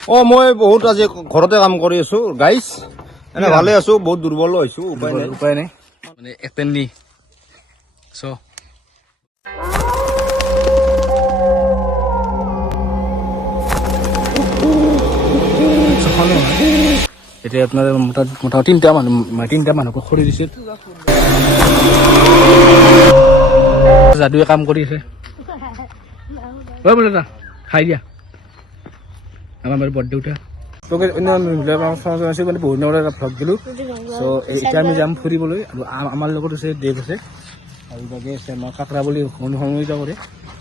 অ মই বহুত আজি ঘৰতে কাম কৰি আছো গাইছ এনে ভালে আছো বহুত দুৰ্বল হৈছো উপায় নাই। উপায় নাই। মানে এটেণ্ডি চ' এতিয়া আপোনাৰ মোটা মোটা তিনিটা মানুহ মানে তিনিটা মানুহক খৰি দিছে। যাদুৱে কাম কৰি আছে। ঐ বোলে খাই দিয়া। আমাৰ বাৰু বৰদেউতা তোকে অন্য আছে মানে বহুত দিনৰ এটা ভ্লগ দিলোঁ চ' এতিয়া আমি যাম ফুৰিবলৈ আৰু আমাৰ লগত আছে দেৱ আছে আৰু বাকী আছে আমাৰ কাকৰা বুলি সংগীত কৰে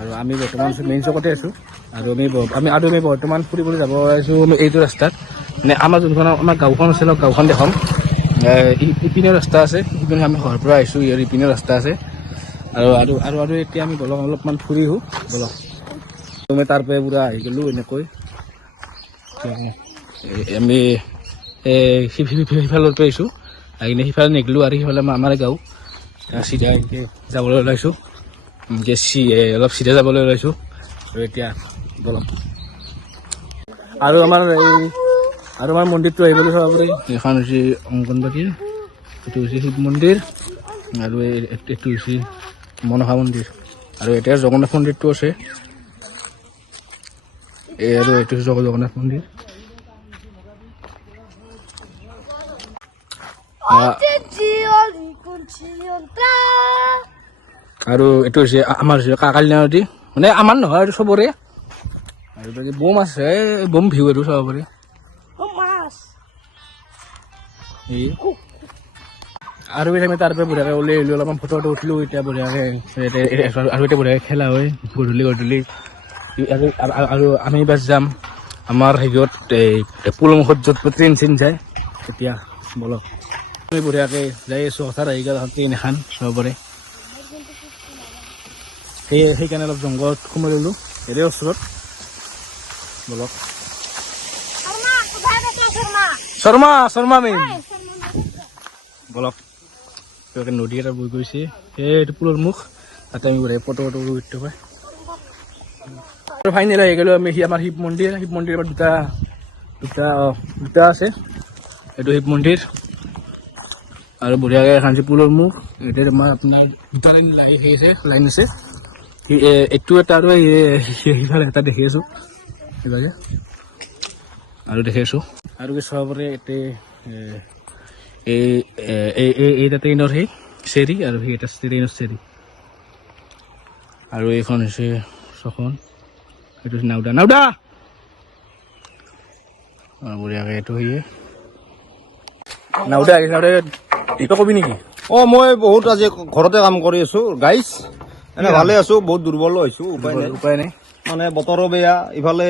আৰু আমি বৰ্তমান মেইন চকতে আছোঁ আৰু আমি আমি আৰু আমি বৰ্তমান ফুৰিবলৈ যাব আমি এইটো ৰাস্তাত মানে আমাৰ যোনখন আমাৰ গাঁওখন আছে ন গাঁওখন দেখাম ইপিনে ৰাস্তা আছে ইপিনে আমি ঘৰৰ পৰা আহিছোঁ ইয়াৰ ইপিনে ৰাস্তা আছে আৰু আৰু আৰু আৰু এতিয়া আমি বলক অলপমান ফুৰি আহোঁ বলক আমি তাৰ পৰা পূৰা আহি গ'লোঁ এনেকৈ আমি এই সি- সি- সি- সিফালৰ পৰা আহিছোঁ। আহি কিনে সিফালে নেগলোঁ আৰু সিফালে আমাৰ- গাঁও। চিধা এনেকৈ যাবলৈ ওলাইছোঁ। এনেকৈ চি অলপ চিধা যাবলৈ ওলাইছোঁ। আৰু এতিয়া বলক আৰু আমাৰ এই, আৰু আমাৰ মন্দিৰটো আহিবলৈ চাব পাৰি এইখন হৈছে অংগনবাদী এইটো হৈছে শিৱ মন্দিৰ, আৰু এই- এইটো হৈছে মনসা মন্দিৰ। আৰু এতিয়া জগন্নাথ মন্দিৰটো আছে। এইটো হৈছে জগ- জগন্নাথ মন্দিৰ আৰু এইটো হৈছে আমাৰ হৈছে কাকালি নদী মানে আমাৰ নহয় আৰু চবৰে। আৰু বাকী বম আছে বম ভিউ আৰু চাব পাৰি আৰু এতিয়া আমি তাৰ পৰা বঢ়িয়াকৈ ওলাই আহিলোঁ, অলপমান ফটো উঠিলোঁ, এতিয়া বঢ়িয়াকৈ আৰু এতিয়া বঢ়িয়াকৈ খেলা হয় গধূলি গধূলি আৰু আমি এইবাৰ যাম। আমাৰ হেৰিয়ত এই পুলমুখত য'ত ট্ৰেইন চেইন যায় এতিয়া বলক। আমি বঢ়িয়াকৈ যাই আছোঁ হঠাৎ আহি গ'ল ট্ৰেইন এখন চাব পাৰে সেই সেইকাৰণে অলপ জংঘলত সোমাই ল'লোঁ এৰে ওচৰত। বলক। শৰ্মা শৰ্মা? মেইন। বলক। নদী এটা বৈ গৈছে। সেইটো পুলৰ মুখ। তাতে আমি বঢ়িয়া ফটো ফটো উঠি আৰু ফাইনেল আহি গ'লোঁ আমি সি- আমাৰ শিৱ মন্দিৰ শিৱ মন্দিৰৰ দুটা দুটা দুটা আছে এইটো শিৱ মন্দিৰ আৰু বঢ়িয়াকৈ আছে মুখ এতিয়া আমাৰ আপোনাৰ দুটা লাইন লাগি আছে লাইন আছে এইটো এটা আৰু সিফালে এটা দেখি আছোঁ সেইভাগে আৰু দেখি আছোঁ আৰু কি চাব পাৰে ইয়াতে এই এই এই এইটা ট্ৰেইনৰ সেই চেৰি আৰু সেই এটা ট্ৰেইনৰ চেৰি আৰু এইখন হৈছে ছখন এইটো নাওদা নাওদা বঢ়িয়াকৈ এইটো সেয়ে নাওদা আহিছে নাওদা দিপা কবি নেকি অ মই বহুত আজি ঘৰতে কাম কৰি আছো গাইছ এনে ভালে আছো বহুত দুৰ্বল হৈছো উপায় নাই। উপায় নাই। মানে বতৰো বেয়া ইফালে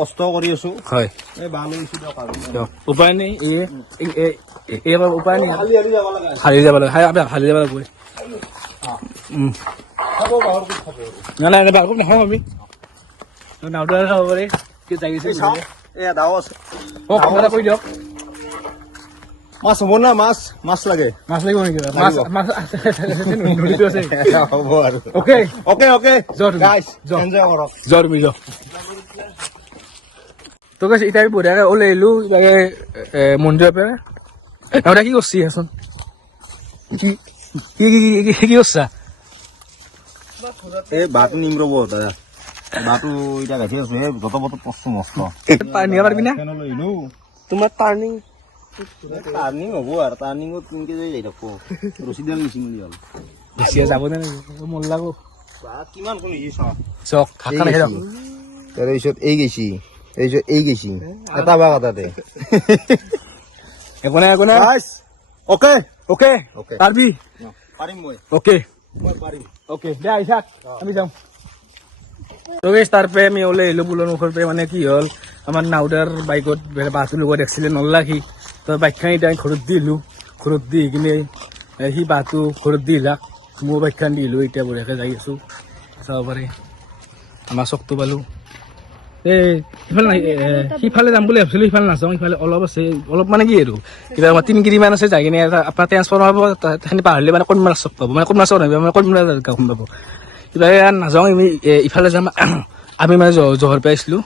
কষ্ট কৰি আছো। হয়। উপায় নাই এই এই- এই এই এবাৰ উপায় নাই। যাব লাগে। হাৰি যাব লাগে হাৰি যাব বাহৰ খাব নাই নাই বাকো নাখাওঁ আমি। নাওদা খাব পাৰি কি জাগিছে এয়া দাও আছে অঁ এটা কৰি দিয়ক মাছ হ'ব না মাছ মাছ লাগে মাছ লাগিব নেকি মাছ মাছ আছে হ'ব আৰু অ'কে অকে অকে তুমি। গাইছ। এনজয় কৰক তুমি যোৱা তো কৈছে এতিয়া আমি বঢ়িয়াকৈ ওলাই আহিলোঁ এ, মন্দিৰৰ পৰা নাওদা কি কৰছি আচোন কি কি কি কি- কি কি কৰছা এই বাটো নিম ৰ'ব দাদা বাটো এতিয়া গাঠি আছো এই যত বত পচছো মস্ত। নিব পাৰিবি না তোমাৰ টাৰ্ণিং টাৰ্ণিং হ'ব আৰু টাৰ্ণিঙত কেনেকে যাই যাই থাকো। ৰছীডাল নিচিং বুলি হ'ল বেছি যাব নে মন লাগো। কিমান কোন চাওঁ চক ভাত খাই যাম তাৰপিছত এই গেছি। তাৰপিছত এই গেছি। এটা বাঘ এটাতে। একো নাই একো নাই। Okay okay okay. পাৰবি। পাৰিম মই। অ'কে মই পাৰিম। অ'কে দে আহিছা আমি যাওঁ তো গেছ তাৰ আমি ওলাই আহিলোঁ পুলৰ মুখৰ পৰা মানে কি হ'ল, আমাৰ নাওদাৰ বাইকত বাছটোৰ লগত এক্সিডেণ্ট নলা সি তো বাইকখন এতিয়া ঘৰত দি আহিলোঁ ঘৰত দি কিনে সি বাটো ঘৰত দি আহিলাক মোৰ বাইকখন দি আহিলোঁ এতিয়া বঢ়িয়াকৈ যাই আছোঁ, চাব পাৰে। আমাৰ চকটো পালোঁ। এই সিফালে সিফালে যাম বুলি ভাবিছিলোঁ, সিফালে নাযাওঁ, সিফালে অলপ আছে, অলপ মানে কি আৰু, কিবা আমাৰ তিনি কিলোমিটাৰ আছে, যাই কিনে আপোনাৰ ট্ৰেন্সফাৰ হ'ব সেইখিনি পাহৰিলে মানে কণমাৰ চক পাব মানে কণমাৰ চক নাহিব মানে কণমাৰ গাঁওখন পাব। কিবা নাযাওঁ আমি ইফালে যাম আমি মানে জহৰ পৰা আহিছিলোঁ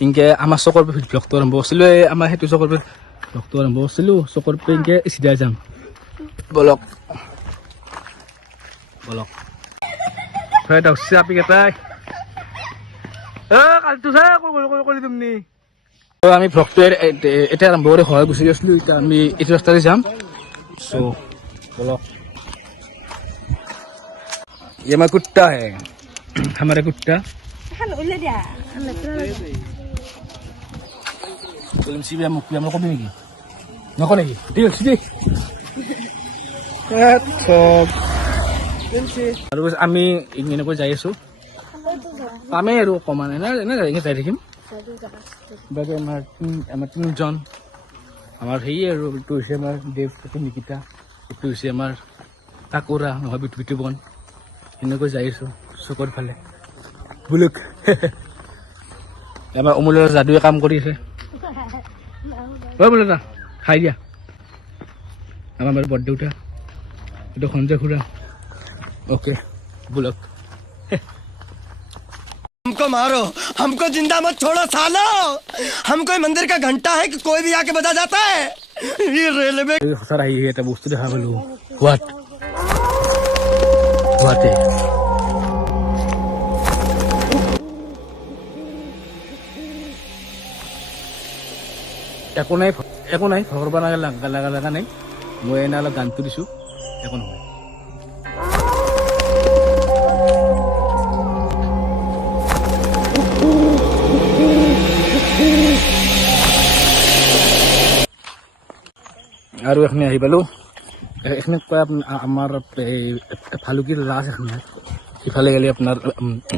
ইনকে আমাৰ চকৰ পৰা ভ্লগটো আৰম্ভ কৰিছিলোঁ এই আমাৰ সেইটো চকৰ পৰা ভ্লগটো আৰম্ভ কৰিছিলোঁ চকৰ ইনকে চিধাই যাম। বলক। বলক। হয় দহছে আপি কেইটাই আমি ভ্লগটো এতিয়া আৰম্ভ কৰি সহায় গুচি গৈছিলোঁ এতিয়া আমি এইটো ৰাস্তাৰে যাম। চ' বলক। ये हमारा कुत्ता है हमारा कुत्ता Tulim si Biam, Biam ako binigi. Nako lagi. Deal, sige. At so আৰু কৈছে আমি এনেকৈ যাই আছো পামেই আৰু অকণমান এনে এনে এনেকৈ যাই থাকিম বাকী আমাৰ তিন- আমাৰ তিনিজন আমাৰ সেয়ে আৰু এইটো হৈছে আমাৰ দেৱ এইটো নিকিতা এইটো হৈছে আমাৰ কাকোৰা নহয় বিটু বিটুবন এনেকৈ যাই আছো চকৰ ফালে বুলুক আমাৰ অমূল্যৰ যাদুৱে কাম কৰি আছে অ বোলে দা খাই দিয়া আমাৰ বাৰু বৰদেউতা এইটো সঞ্জয় খুৰা অ'কে বুলক हमको मारो हमको जिंदा मत छोड़ो सालो हम कोई मंदिर का घंटा है कि कोई भी आके बजा जाता है ये रेलवे এই সঁচাত আহি এটা বস্তু দেখা পালো হোৱাত একো নাই একো নাই লগা লগা লগা লগা নাই। মই এনে অলপ গানটো দিছোঁ, একো নহয়। আৰু এখানে আহি পালোঁ। এ- এখানে কয় আপোন- আ- আমাৰ এই ভালুকিৰ ৰাজ এখানে। সিফালে গ'লে আপোনাৰ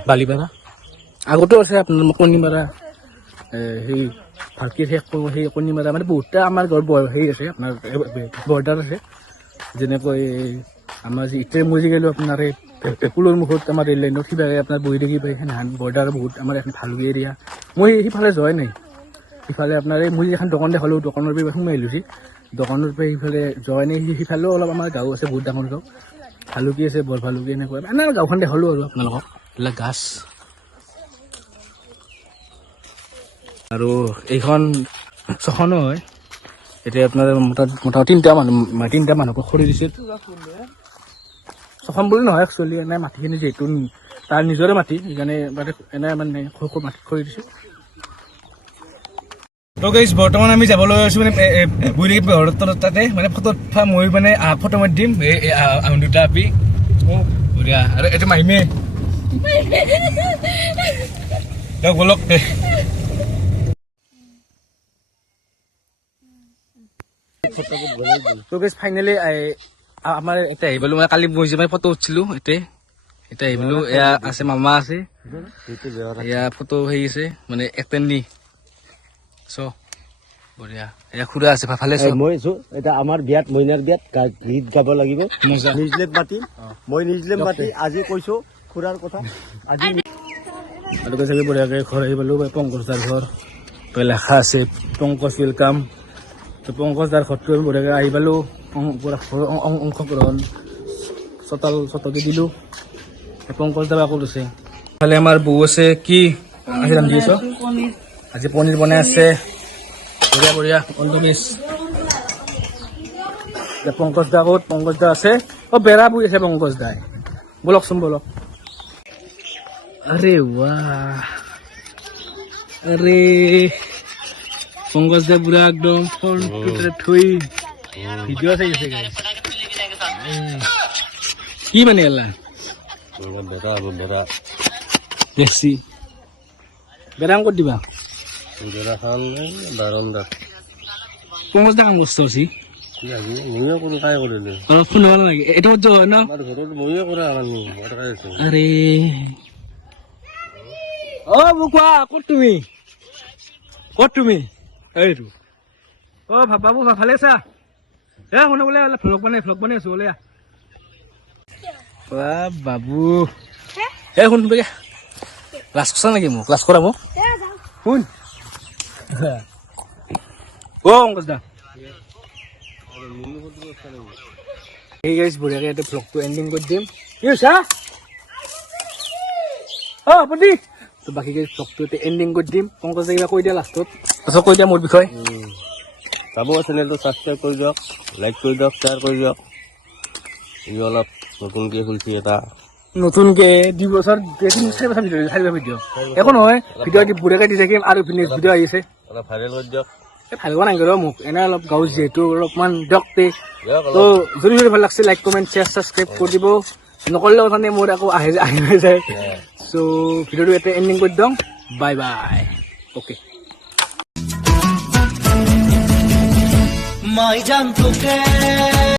বালিপাৰা আগতো আছে আপোনাৰ কণীমাৰা। সেই ভালকিৰ শেষ কৰোঁ সেই কণীমাৰা। মানে বহুতটা আমাৰ বৰ- হেৰি আছে আপোনাৰ বৰ্ডাৰ আছে। যেনেকৈ আমাৰ যি ইটেৰ মজি গ'লেও আপোনাৰ এই পুলৰ মুখত আমাৰ ৰেল লাইনত কিবা আপোনাৰ বহি থাকি পায় সেনেহান বৰ্ডাৰ বহুত আমাৰ এখন ভালুকি এৰিয়া। মই সিফালে যোৱাই নাই। সিফালে আপোনাৰ এই মই এখন দোকান দেখালোঁ দোকানৰ পৰা সোমাই লৈছে দোকানৰ পৰা সিফালে সি- সিফালেও অলপ আমাৰ গাঁও আছে বহুত ডাঙৰ গাঁও। ভালুকি আছে বৰ ভালুকি এনেকুৱা। এনে গাঁওখন দেখালোঁ আৰু আপোনালোকক। এইবিলাক গাছ। আৰু এইখন ছখনো হয় এতিয়া আপোনাৰ মোটা মোটা তিনিটা মানুহ তিনিটা মানুহক খৰি দিছিল ছখন বুলি নহয় একচুৱেলি এনে মাটিখিনি যিহেতু তাৰ নিজৰে মাটি সেইকাৰণে এনে মানে মাটিত খৰি দিছিল তো গাইজ বৰ্তমান আমি যাবলৈ আছো মানে বুঢ়ী পাহাৰৰ তলত তাতে মানে ফটো মই মানে আহ, ফটো মাৰি দিম আহ, দুটা আপি বঢ়িয়া আৰু এইটো মাহিমে বলক দে। তো গাইজ ফাইনেলি আমাৰ এতিয়া আহি পালো মানে কালি মই যে ফটো উঠিছিলোঁ এতিয়া এতিয়া আহি পালো এয়া আছে মামা আছে। এয়া ফটো হেৰি আছে মানে এক্টেণ্ডি চ বঢ়িয়া। এয়া খুৰা আছে চ মই আছো। এতিয়া আমাৰ বিয়াত মইনাৰ বিয়াত গীত গাব লাগিব। নিজলেপ মাতি মই নিজলেপ মাতি আজি কৈছো খুৰাৰ কথা। আজি আৰু কৈছে বঢ়িয়াকে ঘৰ আহি পালো পংকজ দাৰ ঘৰ। লেখা আছে পংকজ ৱেলকাম তো পংকজ দাৰ ঘৰটো আমি বঢ়িয়াকে আহি পালো। পুৰা অংশগ্ৰহণ। চতাল চতকে দিলো। পংকজ দাৰ আকৌ আছে ইফালে আমাৰ বৌ আছে কি? আজি ৰান্ধি Aji ponir ponese, buria buria, untuk mis. Ya pongkos dahut, pongkos dah se. Oh berabu ya se pongkos dah. Bolok sembolok. Aree wah, aree. Pongkos dah burak dong, pon oh. putra thui. Video se ya se guys. Gimana ya lah? Berabu berabu. Desi. Berangkut di bang. বেৰাখন বাৰন্দা Pankaj দা কাম কষ্ট আছে ময়ো কৰো কাই কৰিলো অলপ phone হ'ব নালাগে এইটো মত হয় ন আমাৰ ঘৰত ময়ো কৰা আরে ও বুকুয়া ক'ত তুমি ক'ত তুমি এইটো অ বাবু ভা- ভালে আছা এ শুনে বোলে অলপ ভ্লগ বনাই ভ্লগ বনাই আছো বোলে বা বাবু এ শুন ক্লাছ কৰিছা নেকি মোক ক্লাছ কৰা মোক শুন অ অংকজ দা বঢ়িয়াকৈ ইয়াতে ভ্লগটো এণ্ডিং কৰি দিম কি হৈছে অ পতি তো বাকীকে ব্লগটো এতিয়া এণ্ডিং কৰি দিম পংকজে কিবা কৈ দিয়া লাষ্টত কৈ দিয়া মোৰ বিষয়ে চাব চেনেলটো ছাবস্ক্ৰাইব কৰি দিয়ক লাইক কৰি দিয়ক শ্বেয়াৰ কৰি দিয়ক ই অলপ নতুনকৈ খুলিছে এটা নতুনকে দুই বছর তিন চাৰি বছৰ ভিডিঅ' চাৰি বছৰ ভিডিঅ' একো নহয় ভিডিঅ' দি বুঢ়াকে দি থাকিম আৰু ইপিনে ভিডিঅ' আহি আছে। ভালো নাই ৰ মোক এনে অলপ গাঁৱত যিহেতু অলপমান দিয়ক তে। তো যদি যদি ভালো লাগিছে লাইক কমেণ্ট শ্বেয়াৰ ছাবস্ক্ৰাইব কৰি দিব। নকৰিলেও মানে মোৰ আকৌ আহি আহি হৈ যায়। চ' ভিডিঅ'টো ইয়াতে এণ্ডিং কৰি দিওঁ বাই বাই অ'কে মাই জান তোকে